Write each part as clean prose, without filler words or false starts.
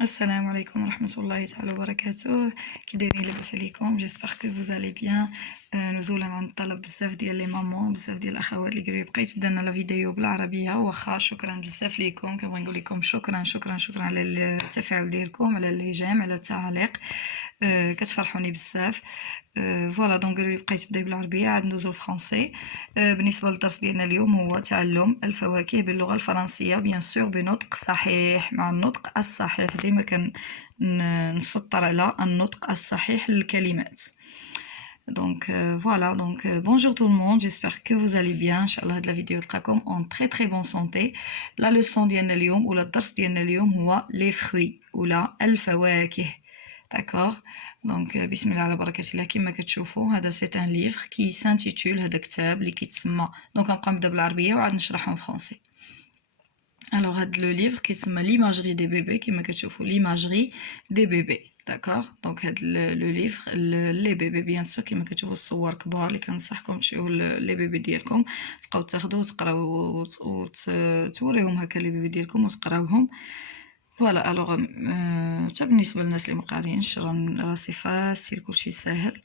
Assalamu alaikum wa rahmatullahi ta'ala wa barakatuh. كي دايرين لاباس عليكم؟ j'espère que vous allez bien. نزولا عن طلب بزاف ديال لي مامون بزاف ديال الاخوات اللي قالوا بقيت بدلنا لا فيديو بالعربيه واخا شكرا بزاف ليكم كنبغي نقول لكم شكرا على التفاعل ديالكم على لي جيم على التعاليق. كتفرحوني بزاف. فوالا دونك قالوا لي بقيت بداي بالعربيه عاد ندوزو فرونسي. بالنسبه للدرس ديالنا اليوم هو تعلم الفواكه باللغه الفرنسيه بيان سور بنطق صحيح مع النطق الصحيح. ديما نسطر على النطق الصحيح للكلمات. Donc voilà, donc bonjour tout le monde, j'espère que vous allez bien. Inch'Allah هاد la vidéo تلقاكم en très bonne santé. La leçon ديالنا اليوم ولا الدرس ديالنا اليوم هو les fruits ولا الفواكه. D'accord. Donc بسم الله على بركة الله. كما كتشوفوا هذا c'est un livre qui s'intitule هذا كتاب اللي كيتسمى. Donc غنبقى نبدا بالعربية وعاد نشرحهم فرونسي. Alors هاد لو ليفر كيتسمى l'imagerie des bébés كما كتشوفوا l'imagerie des bébés. داكوغ دونك هاد لو ليفر لي بيبي بيان سور كما كتشوفوا الصور كبار اللي كنصحكم تمشيو لي بيبي ديالكم تبقاو تاخذوا وتقراو وتوريهم هكا لي بيبي ديالكم وتقراوهم. فوالا الوغ حتى بالنسبه للناس اللي مقارينش راه سي فاسيل كلشي ساهل.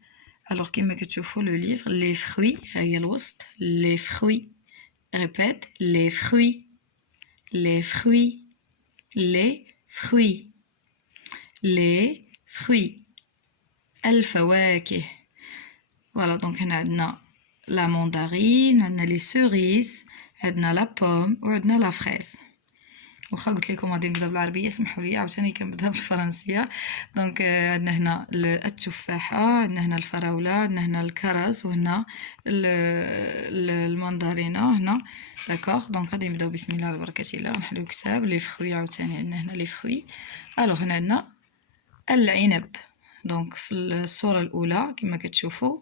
الوغ كما كتشوفوا لو ليفر لي فروي ها هي الوسط لي فروي ريبيت لي فروي les fruits, les fruits, les fruits, الفواكه. Voilà, donc هنا عندنا la mandarine, عندنا les cerises, عندنا la pomme وعندنا la fraise. واخا قلت لكم غادي نبدا بالعربيه اسمحوا لي عاوتاني كنبدا بالفرنسيه. دونك عندنا هنا التفاحه، عندنا هنا الفراوله، عندنا هنا الكرز وهنا الماندارينا هنا. داكوغ دونك غادي نبداو بسم الله على بركه الله ونحلو الكتاب لي فروي. عاوتاني عندنا هنا لي فروي. الوغ هنا عندنا العنب. دونك في الصوره الاولى كما كتشوفوا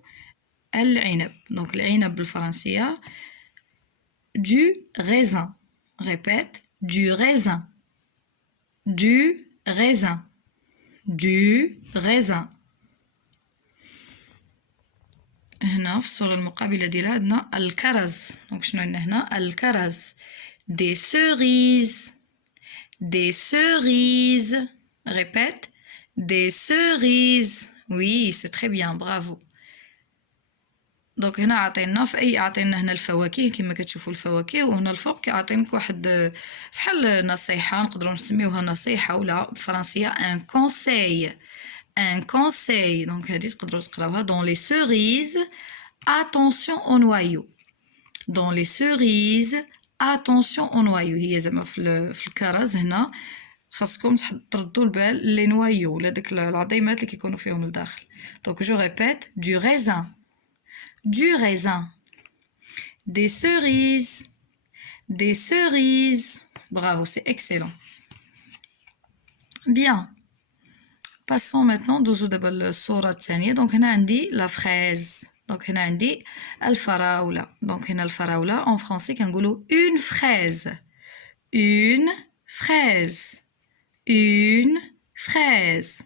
العنب. دونك العنب بالفرنسيه du raisin. répète du raisin, du raisin, du raisin. هنا في الصورة المقابلة ديالها عندنا الكرز. دونك شنو عندنا هنا؟ الكرز. des cerises, des cerises. répète des cerises. oui c'est très bien bravo. دونك هنا عطينا هنا الفواكه كما كتشوفوا الفواكه وهنا الفوق كيعطينك واحد فحال نصيحه نقدروا نسميوها نصيحه ولا بالفرنسيه ان كونساي. دونك هذه تقدروا تقراوها dans les cerises attention au noyau. dans les cerises attention au noyau. هي زعما في الكرز هنا خاصكم تردوا البال لي نوايو ولا داك العظيمات اللي كيكونوا فيهم لداخل. دونك جو ريبيت du raisin, du raisin, des cerises, des cerises. Bravo, c'est excellent. Bien. Passons maintenant دوزو دابا للصورة الثانية. دونك هنا عندي لا فريز. دونك هنا عندي الفراولة. دونك هنا الفراولة en français كنقولوا une fraise, une fraise, une fraise,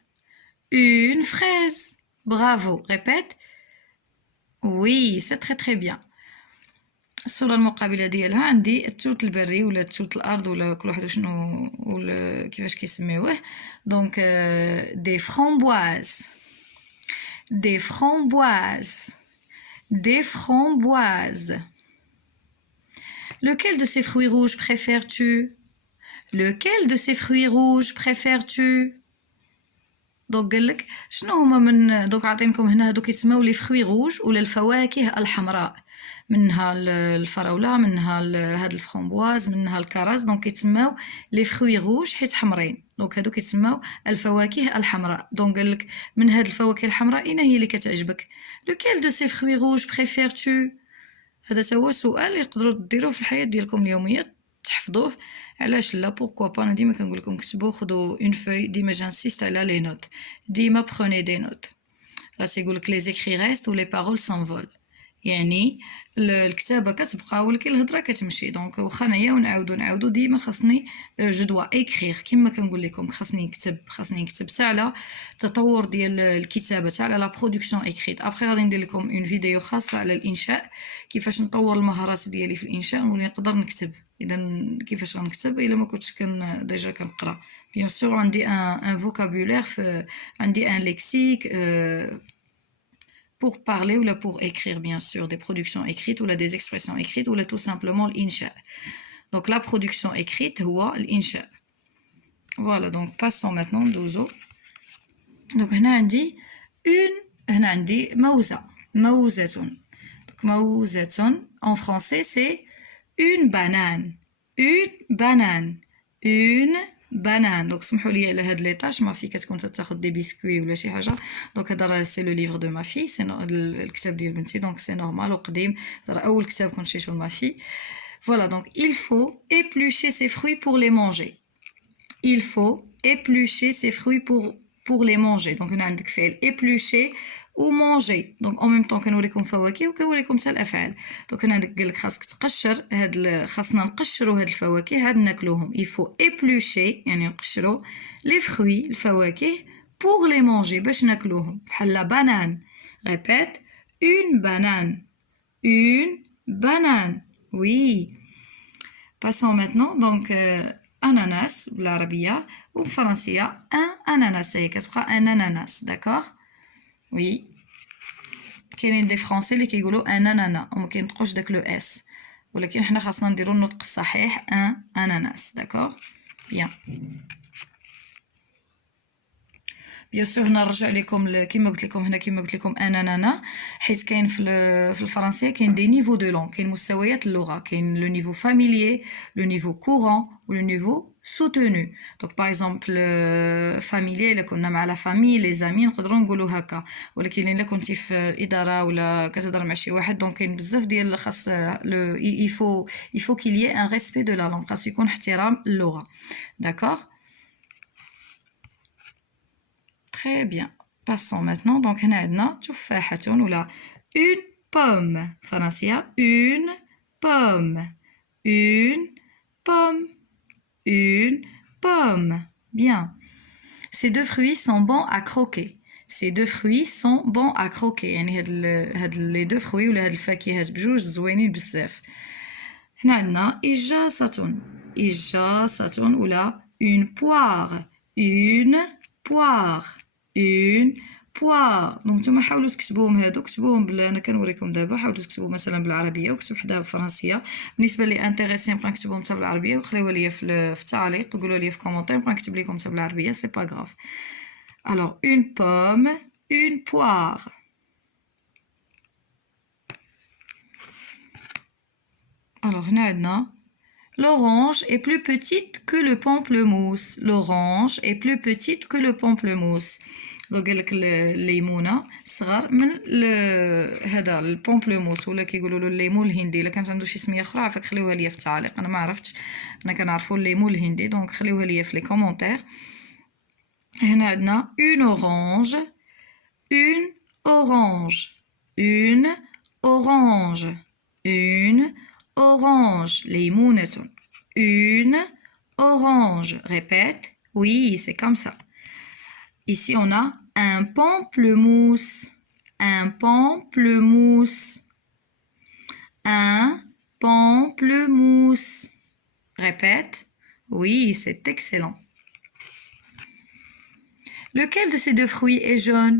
une fraise. Bravo, répète. oui c'est très bien. الصورة المقابلة ديالها عندي التوت البري ولا التوت الأرض ولا كل واحد شنو ولا كيفاش كيسميوه. دونك دي framboises, des framboises, des framboises. lequel de ces fruits rouges préfères-tu? lequel de ces fruits rouges préfères-tu? دونك قالك شنو هما من دوك عاطينكم هنا هادو كيتسموا لي فروي روج ولا الفواكه الحمراء. منها الفراوله منها هاد الفرامبواز منها الكرز. دونك كيتسموا لي فروي روج حيت حمرين. دونك هادو كيتسموا الفواكه الحمراء. دونك قالك من هاد الفواكه الحمراء اين هي اللي كتعجبك؟ lequel de ces fruits rouges préfères-tu؟ هذا هو سؤال اللي تقدروا ديروه في الحياه ديالكم اليوميه تحفظوه. علاش لا بوركوا با. انا ديما كنقول لكم كتبوا خذوا اون فوي. ديما جانسيست على لي نوت. ديما بروني دي نوت. راه تيقول لك لي زيكري ريست و لي بارول سانفول. يعني الكتابه كتبقى ولكن الهضره كتمشي. دونك واخا انايا ونعاودو ديما خاصني جو دوا ايكريغ كما كنقول لكم خاصني نكتب حتى على التطور ديال الكتابه حتى على لا برودكسيون ايكريت. ابري غادي ندير لكم اون فيديو خاصه على الانشاء كيفاش نطور المهارات ديالي في الانشاء ونولي نقدر نكتب. اذا كيفاش غنكتب الا ما كنتش ديجا كنقرا. بيان سور عندي ان فوكابولير عندي ان ليكسيك pour parler ou là pour écrire bien sûr des productions écrites ou là des expressions écrites ou là tout simplement l'insha. Donc la production écrite هو l'insha. Voilà, donc passons maintenant d'ozo. Donc هنا عندي هنا عندي موزة موزة. Donc موزة en français c'est une banane une banane. Donc سمحوا لي على هاد ليطاج ما في كتكون تاخذ دي بسكوي ولا شي حاجه. دونك هذا راه سي لو ليفر دو ما في سي الكتاب ديال بنتي دونك سي نورمال وقديم راه اول كتاب كنت شريتو لما في. Voilà, donc il faut éplucher ses fruits pour les manger. Il faut éplucher ses fruits pour les manger. Donc هنا عندك فعل éplucher ou manger. Donc en même temps كنوريكم فواكه وكنوريكم حتى الافعال. دونك هنا عندك قالك خاصك تقشر خاصنا نقشروا هاد الفواكه عاد ناكلوهم. Il faut éplucher يعني نقشروا les fruits الفواكه pour les manger باش ناكلوهم. بحال la banane. Répète, une banane. Oui. Passons maintenant donc ananas بالعربية وبالفرنسية un ananas. هي كتبقى un ananas, d'accord? Oui. كاينين دي فرونسي اللي كيقولوا ان انانا وما كينطقوش داك لو اس ولكن حنا خاصنا نديرو النطق الصحيح ان اناناس. داكوغ بيان. بيان سور هنا نرجع لكم كيما قلت لكم انانا حيت كاين في الفرنسيه كاين دي نيفو دو لون. كاين مستويات اللغه. كاين لو نيفو فاميليي لو نيفو كورون ولو نيفو soutenu. Donc par exemple familier الا كنا مع لا فامي لي زامي نقدروا نقولوا هكا ولكن الا كنتي في الاداره ولا كتهضر مع شي واحد دونك كاين بزاف ديال خاص il faut qu'il y ait un respect de la langue. خاص يكون احترام اللغه. D'accord? Très bien. Passons maintenant. Donc هنا عندنا تفاحة ولا une pomme. فرنسية une pomme. Une pomme. Bien. Ces deux fruits sont bons à croquer. Ces deux fruits sont bons à croquer. يعني هاد les deux fruits ولا هاد الفاكهات بجوج زوينين بزاف. هنا عندنا إجازة ولا une poire. دونك نتوما حاولوا تكتبوهم هادو كتبوهم انا كنوريكم دابا. حاولوا تكتبوا مثلا بالعربيه وكتب حداها بالفرنسيه. بالنسبه لي انتريسي نبقى نكتبهم حتى بالعربيه وخليوها ليا في التعليق وقولوا لي في كومونتير نبقى نكتب لكم حتى بالعربيه سي با غراف. alors une pomme une poire. alors هنا عندنا l'orange est plus petite que le pamplemousse. L'orange est plus petite que le pamplemousse. دونك قالك الليمونه صغر من هذا البومبلوموس ولا كيقولوا له الليمون الهندي. الا كانت عنده شي سميه اخرى عافاك خليوها ليا في التعليق. انا ما عرفتش انا كنعرفوا الليمون الهندي دونك خليوها ليا في لي كومونتير. هنا عندنا une orange ليمونة une orange. Répète. Oui, c'est comme ça. Ici, on a un pamplemousse. Un pamplemousse. Répète. Oui, c'est excellent. Lequel de ces deux fruits est jaune?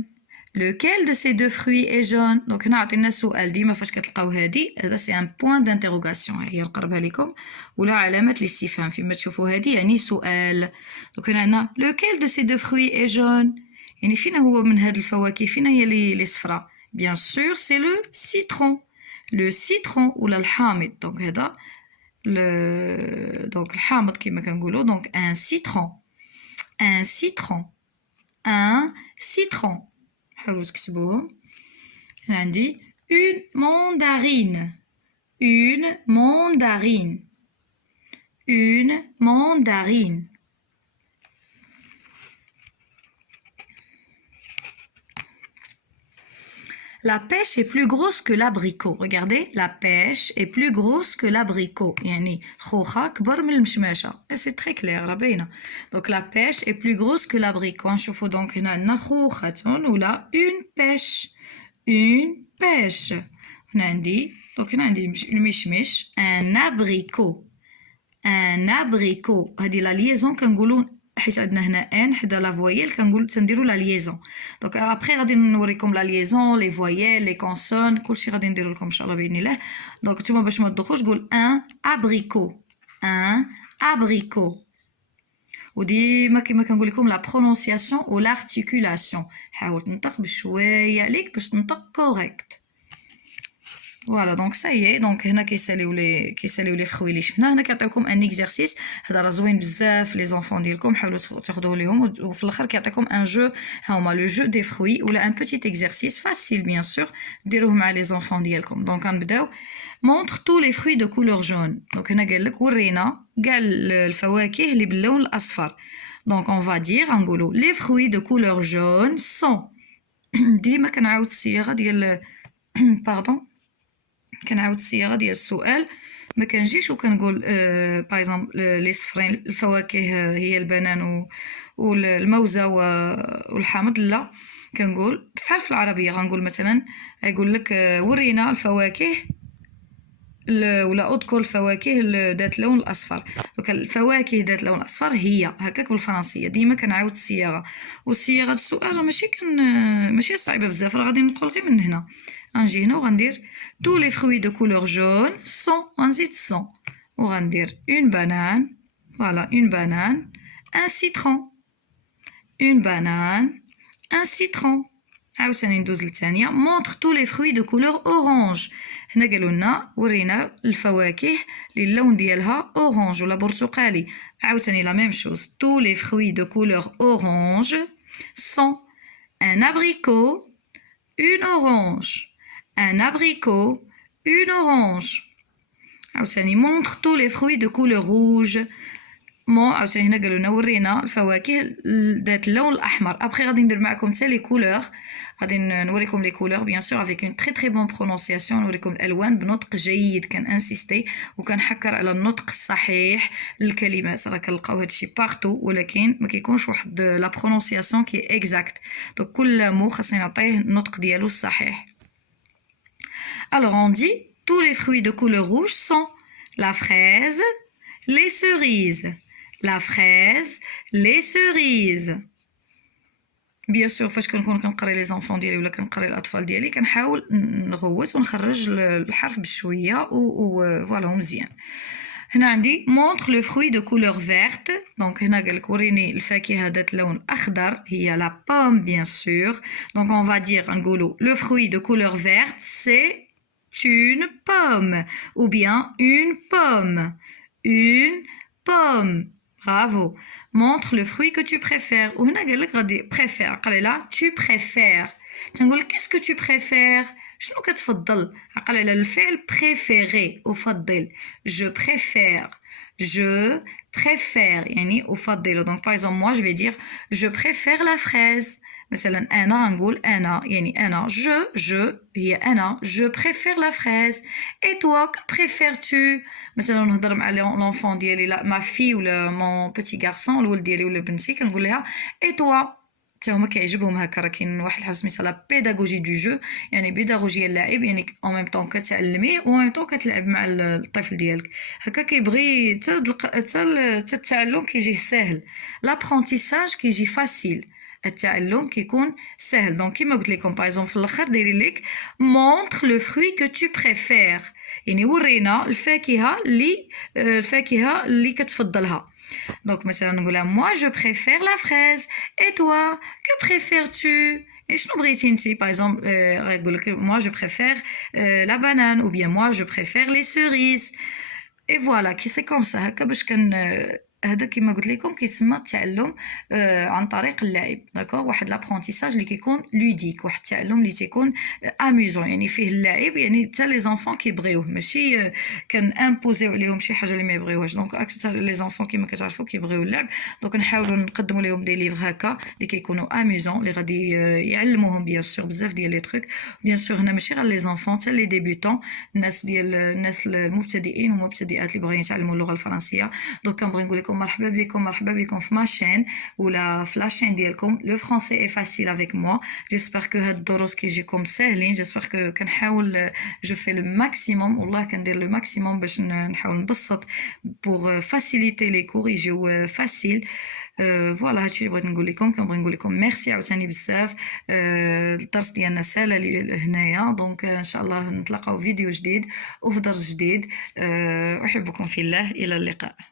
Lequel de ces deux fruits est jaune? Donc هنا عطينا سؤال. ديما فاش كتلقاو هادي هذا سي ان بوين دانتيروغاسيون. هي نقربها لكم ولا علامه الاستفهام فيما تشوفوا هادي يعني سؤال. دونك هنا عندنا lequel de ces deux fruits est jaune. يعني فين هو من هاد الفواكه فين هي اللي صفراء؟ bien sûr c'est le citron ولا الحامض. دونك هذا دونك الحامض كما كنقولوا دونك un citron. حاولوا تكتبوهم. هنا عندي une mandarine. La pêche est plus grosse que l'abricot. Regardez, la pêche est plus grosse que l'abricot. يعني خوخة كبر من المشماشة. C'est très clair, راه باينة. Donc la pêche est plus grosse que l'abricot. نشوفوا donc هنا عندنا خوخة ولا une pêche. هنا عندي المشمش un abricot. ان ابريكو. هذه لا ليزون كنقولوا حيت عندنا هنا ان حدا لا فويال كنقول تنديروا لا ليزون. دونك ابري غادي نوريكم لا ليزون لي فويال لي كونسون كلشي غادي نديرو لكم ان شاء الله باذن الله. دونك نتوما باش ما تدوخوش قول ان ابريكو ان ابريكو. وديما كما كنقول لكم لا برونونسياسيون و لارتيكولاسيون حاول تنطق بشويه عليك باش تنطق كوريكت. فوالا دونك سايي. دونك هنا كيساليو لي فروي اللي شفنا. هنا كيعطيوكم ان اكزرسيس هذا راه زوين بزاف لي زونفون ديالكم حاولوا تاخذوه ليهم. وفي الاخر كيعطيكم ان جو ها هما لو جو دي فروي ولا ان بوتيت اكزرسيس فاسيل بيان سور ديروه مع لي زونفون ديالكم. دونك غنبداو مونطر تو لي فروي دو كولور جون. دونك هنا قال لك ورينا كاع الفواكه اللي باللون الاصفر. دونك اون فا دير غنقولوا لي فروي دو كولور جون سون. ديما كنعاود الصياغه ديال باردون كنعاود الصياغه ديال السؤال ما كنجيش وكنقول باغ اكزومبل لي صفرين الفواكه هي البنان والموزه والحامض. لا كنقول بحال في العربيه غنقول مثلا يقول لك ورينا الفواكه ولا اذكر الفواكه ذات اللون الاصفر. دونك الفواكه ذات اللون الاصفر هي هكاك بالفرنسيه. ديما كنعاود الصياغه والصياغه السؤال ماشي صعيبه بزاف. راه غادي نقول غير من هنا غنجي هنا وغندير tous les fruits de couleur jaune sont غنزيد sont وغندير une banane. voilà une banane un citron une banane un citron. عاوتاني ندوز للثانيه montre tous les fruits de couleur orange. هنا قالوا لنا ورينا الفواكه اللي اللون ديالها اورانج ولا برتقالي. عاوتاني لا ميم شوز tous les fruits de couleur orange sont un abricot une orange un abricot une orange. عاوتاني montre tous les fruits de couleur rouge. عاوتاني هنا قالوا لنا ورينا الفواكه ذات اللون الاحمر. ابخي غادي ندير معكم حتى لي كولور غادي نوريكم لي كولور بيان سور افيك اون تري تري بون برونونسياسيون. نوريكم الالوان بنطق جيد كنانسيستي وكنحكر على النطق الصحيح للكلمات. راه كنلقاو هادشي بارتو ولكن ما كيكونش واحد لا برونونسياسيون كي اكزاكت. دونك كل مو خاصني نعطيه النطق ديالو الصحيح. Alors on dit tous les fruits de couleur rouge sont la fraise, les cerises. La fraise, les cerises. بيان سور فاش كنكون كنقري لي زونفون ديالي ولا كنقري الاطفال ديالي كنحاول نغوت ونخرج الحرف بشويه وفوالا مزيان. هنا عندي montre le fruit de couleur verte. دونك هنا قال لك وريني الفاكهه ذات اللون اخضر هي لا pomme bien sûr. donc on va dire نقولوا le fruit de couleur verte c'est une pomme ou bien une pomme. Une pomme. Bravo. Montre le fruit que tu préfères. وهنا قال لك غادي préfère. قال لها tu préfères. تنقول qu'est-ce que tu préfères. شنو كتفضل. عقل على الفعل préférer أفضل. Je préfère. Je préfère يعني أفضل. donc par exemple moi je vais dire je préfère la fraise. مثلا أنا نقول أنا يعني أنا je هي أنا je préfère la fraise. et toi que préfères-tu. مثلا نهضر مع l'enfant ديالي لا ما في ولا mon petit garçon الولد ديالي ولا بنتي كنقول لها et toi. حتى هما كيعجبهم هكا. راه كاين واحد الحاجه سميتها لا بيداغوجي دو جو يعني بيداغوجيا اللعب يعني اون ميم طون كتعلميه و ميم طون كتلعب مع الطفل ديالك هكا كيبغي حتى التعلم كيجيه ساهل. لابرونتيساج كيجي فاسيل التعلم كيكون سهل. دونك كيما قلت لكم باغ في الاخر دايرين لك montre le fruit que tu préfères يعني ورينا الفاكهه اللي كتفضلها. donc مثلا نقولها moi je préfère la fraise et toi que préfères-tu. شنو بغيتي انتي باغ اكزومبل غيقول لك moi je préfère la banane ou bien moi je préfère les cerises et voilà كي سي كوم سا هكا باش هذا كما قلت لكم كيتسمى التعلم عن طريق اللعب. داكوغ واحد لابرونتيساج اللي كيكون لوديك واحد التعلم اللي تيكون اميزون يعني فيه اللعب يعني حتى لي زونفون كيبغيوه ماشي كان امبوزيو عليهم شي حاجه اللي ما يبغيوهاش. دونك اكثر لي زونفون كما كتعرفوا كيبغيو اللعب. دونك نحاولوا نقدموا لهم دي ليفر هكا اللي كيكونوا اميزون اللي غادي يعلموهم بيان سور بزاف ديال لي تروك. بيان سور هنا ماشي غير لي زونفون حتى لي ديبيوتون الناس المبتدئين والمبتدئات اللي باغيين يتعلموا اللغه الفرنسيه. دونك كنبغي نقول بكم مرحبا بكم في ماشين ولا في لاشين ديالكم لو فرونسي اي فاسيل افيك موا. جيسبر كو هاد الدروس كيجيكم ساهلين. جيسبر كو كنحاول جو في لو ماكسيموم والله كندير لو ماكسيموم باش نحاول نبسط بوغ فاسيليتي لي كور يجيو فاسيل. فوالا هادشي اللي بغيت نقول لكم. كنبغي نقول لكم ميرسي عاوتاني بزاف. الدرس ديالنا سالا لي هنايا دونك ان شاء الله نتلاقاو فيديو جديد وفي درس جديد. احبكم في الله، الى اللقاء.